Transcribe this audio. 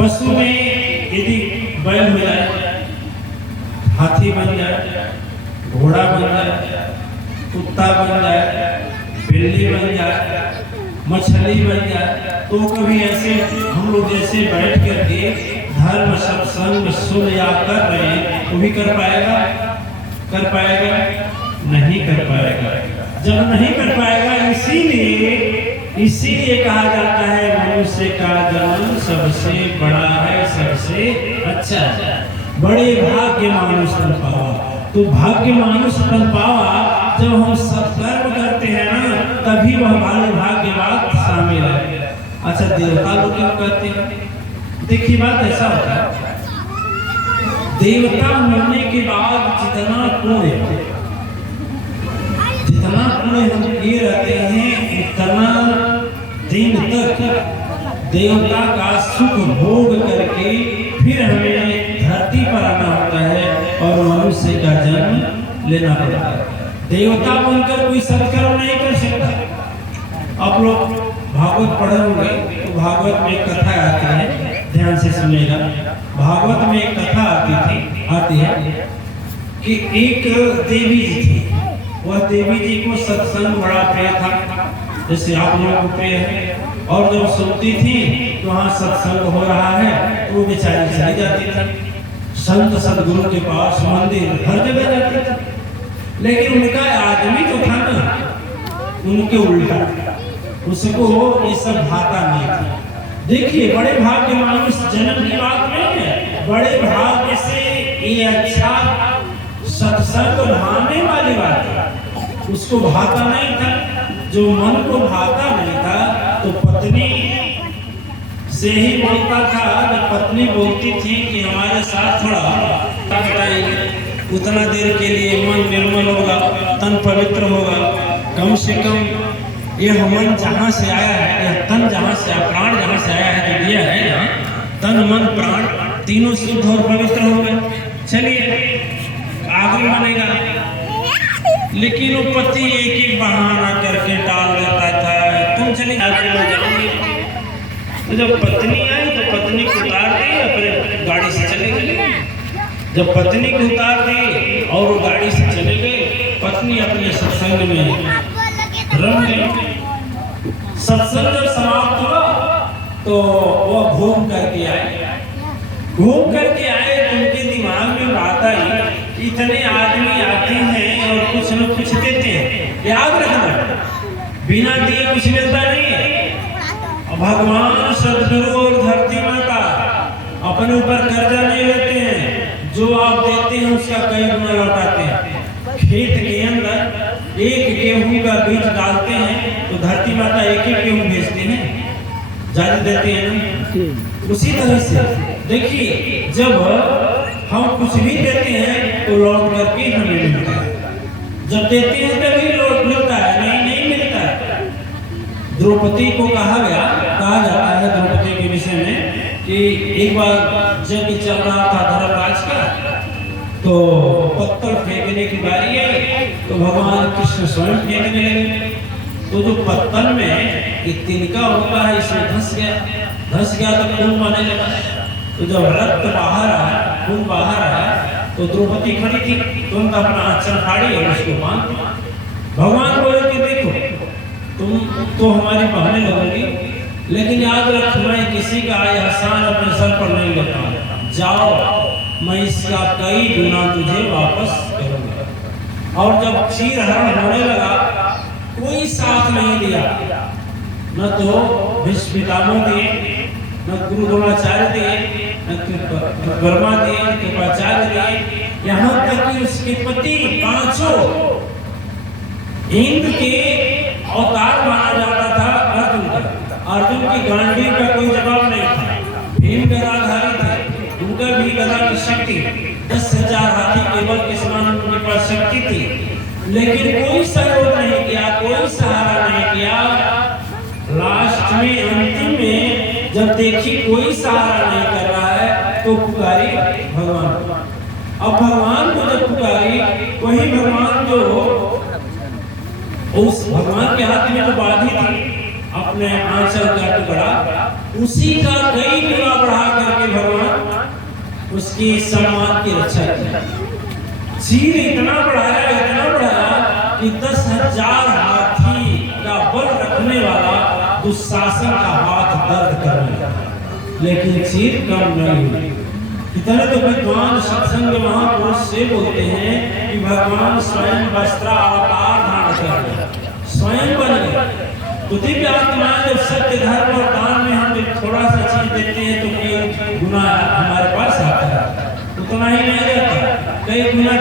पशु में यदि बैल हो जाए, हाथी बन जाए, घोड़ा बन जाए, कुत्ता बन जाए, बिल्ली बन जाए, मछली बन जाए, तो कभी ऐसे हम लोग जैसे बैठ करके धर्म सत्संग सुन या कर रहे हैं, वो भी कर पाएगा? कर पाएगा? नहीं कर पाएगा। जब नहीं कर पाएगा, इसीलिए कहा जाता है मनुष्य का जन्म सबसे बड़ा है, सबसे अच्छा है। बड़े भाग्य मानुष तन पावा। तो भाग्य मानुष तन पावा जब हम सत्कर्म करते हैं ना, तभी वह हमारे भाग्य बात शामिल है। अच्छा, देवता लोग क्या कहते हैं? देखिए, बात ऐसा होता है, देवता होने के बाद जितना पुण्य हम किए रहते हैं, उतना दिन तक देवता का सुख भोग करके फिर हमें धरती पर आना होता है और मनुष्य का जन्म लेना पड़ता है। देवता बनकर कोई सत्कर्म नहीं कर सकता। आप लोग भागवत पढ़े होंगे, तो भागवत में एक कथा आती है, ध्यान से सुनिएगा। भागवत में एक कथा आती है कि एक देवी जी थी। वह देवी जी को सत्संग बड़ा प्रिय था, जैसे आप लोगों को प्रिय है। और जब सुनती थी तो वहाँ सत्संग हो रहा है तो वो बेचारी चली जाती थी, संत सदगुरु के पास, मंदिर, हर जगह जाती थी। लेकिन उनका आदमी जो था ना, उनके उल्टा, उसको ये सब भाता नहीं था। देखिए, बड़े भाग्य मानुष जन्म की बात नहीं है, बड़े भाग्य से ये अच्छा सत्संग भाने वाली बात है। उसको भाता नहीं था। जो मन को भाता नहीं था तो पत्नी से ही बोलता था। जब पत्नी बोलती थी कि हमारे साथ थोड़ा उतना देर के लिए मन निर्मल होगा, तन पवित्र होगा, कम से कम यह मन जहाँ से आया है, यह तन जहाँ से, प्राण जहाँ से आया है, जो दिया है यहाँ, तन मन प्राण तीनों शुद्ध और पवित्र हो गए। चलिए, आगे बनेगा। लेकिन वो पति एक बहाना करके डाल देता था, तुम चली जाओगी। तो जब पत्नी आई तो पत्नी को उतार दी, अपने गाड़ी से चले गए। जब पत्नी को उतार दी और वो गाड़ी से चले गए, पत्नी अपने सत्संग में रम गई। सत्संग जब समाप्त हुआ तो वह घूम करके आए तो उनके दिमाग में बात आई, इतने आदमी आते हैं और कुछ न कुछ देते हैं, याद रखना, बिना दिए कुछ मिलता नहीं है। भगवान सदगुरु और धरती माता अपने ऊपर कर्जा नहीं लेते हैं, जो आप देते हैं उसका कई गुना लौटाते हैं। खेत के अंदर एक गेहूं का बीज डालते हैं तो धरती माता एक ही गेहूं भेजते हैं, ज्यादा देते हैं नहीं। उसी तरह से देखिए, जब हम कुछ भी देते हैं तो लौट करके हमें मिलता है। जब देते हैं तभी लौट मिलता है, नहीं मिलता है। द्रौपदी को कहा जाता है द्रौपदी के विषय में कि एक बार जब चल रहा था धर्मराज का, तो पत्थर फेंकने की बारी आई तो भगवान कृष्ण स्वयं फेंकने लगे। तो जो पत्थर में एक तिनका होता है, इसमें धंस गया तो खून आने लगा। तो जब रक्त बाहर आया, खून बाहर आया, तो द्रौपदी खड़ी थी, तुरंत अपना आंचल फाड़ी और उसको बांध। भगवान बोले कि देखो, तुम तो हमारी बहने लगोगी, लेकिन याद रख, मैं किसी का एहसान अपने सर पर नहीं लेता। जाओ, मैं इसका कई गुना तुझे वापस करूंगा। और जब चीरहरण होने लगा, कोई साथ नहीं दिया, न तो भीष्म पितामह दिए, न गुरु द्रोणाचार्य दिए, न वर्मा दिए, कृपाचार्य दिए, यहाँ तक कि उसके पति पांचों इंद्र के अवतार माना जाता था अर्जुन का। अर्जुन की गांडीव का कोई जवाब नहीं था। भीम गदाधारी थे, उनका भी गदा की शक्ति 10,000 हाथी केवल के समान उनके पास शक्ति थी, लेकिन कोई सहयोग नहीं किया, कोई सहारा नहीं किया। लास्ट में, अंतिम में जब देखी कोई सहारा नहीं कर रहा है तो पुकारी भगवान। अब भगवान को जब पुकारी, वही भगवान जो उस भगवान के हाथ में जो बाधी थी अपने आंचल का टुकड़ा, उसी का कई गुना बढ़ा कर उसकी सम्मान की रक्षा की। चीर इतना बढ़ाया कि 10,000 हाथी का बल रखने वाला दुशासन का हाथ दर्द करने लगा, लेकिन चीर कम नहीं हुई। कितने तो विद्वान सत्संग महापुरुष से बोलते हैं कि भगवान स्वयं वस्त्र अवतार धारण कर गए, स्वयं बन गए। तो दिव्य आत्माएं जब सत्य धर्म और दान में हम थोड़ा सा चीज देते हैं तो कई गुना हमारे पास आता है, उतना ही नहीं रहता, कई गुना